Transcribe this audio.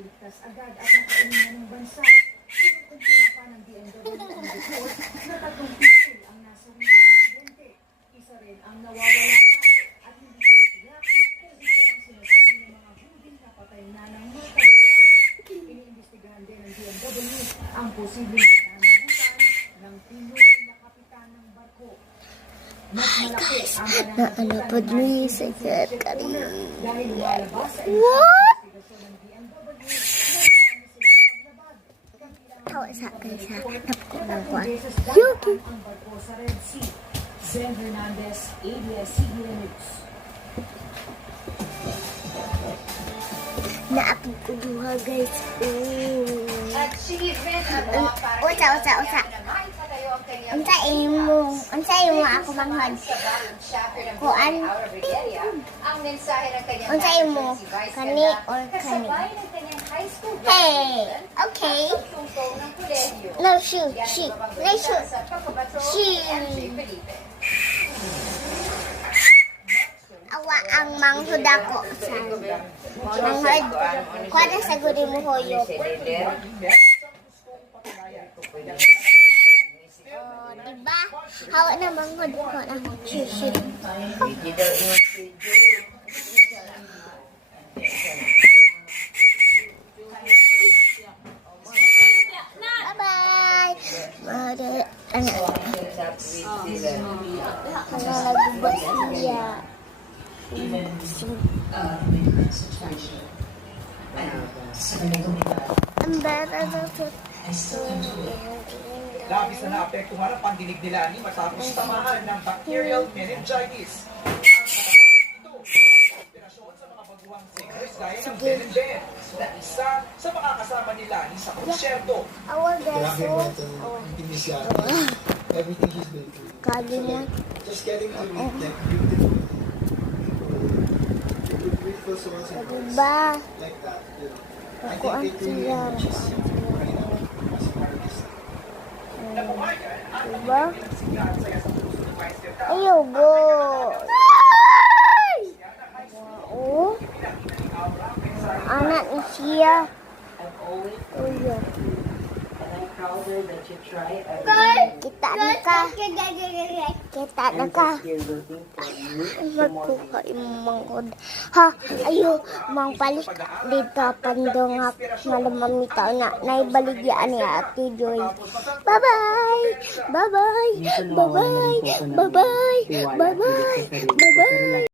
iligtas agad at nakauwi ng bansa. Kinukumpina pa ng DMW ang report na 3 pisil ang nasawi sa insidente. Isa rin ang nawawala pa at hindi pa tiyak kung ito ang sinasabi ng mga huding na patay na ng matagpuan. Iniimbestigahan din ng DMW ang posibleng pananagutan ng Pinoy na kapitan ng barko. Mas malaki ang Nakalapad mo yung secretary. dahil lumalabas sa investigasyon ng DMW na marami silang paglabag. Tawa sa akin sa hanap ko ng kwan. Yuki! Ang barko sa Red Sea. Zen Hernandez, ABS-CBN News. Naapin ko duha guys. Achievement Usa. Unsay mo ako manghod. Kuan. Ang mensahe ng kanyang Unsay mo kani or kani. Hey, okay. No, she. Awa ang manghod ako. Manghod. Kuha na sa guri mo hoyo. Oh, diba? Hawa na manghod ko na. Shit. Bye-bye. Ano nagubas niya. Ang bata na ito. Labis na naapektuhan ang pandinig nila ni matapos tamahan ng bacterial meningitis. Ang katapat ito, operasyon sa mga baguhang singers gaya ng Ben and Ben na isa sa mga kasama nila ni sa konsyerto. Awa guys. Grabe mo ito. Hindi siya. Everything he's been through. Kali na. Just getting to meet like beautiful beautiful souls and girls Diba? like that, you know. I Ako ang think they truly sila. enrich us right now as an artist. Diba? Ayaw go. Oh. Anak ni siya. Oh yeah. Kita na ka. Kita na ka. Magkuha yung mangkod. Ha, ayo, mangpalik dito pandongap malamamitaw na naibaligyan ni Ate Joy. Bye-bye! Bye-bye! Bye-bye! Bye-bye! Bye-bye! Bye-bye!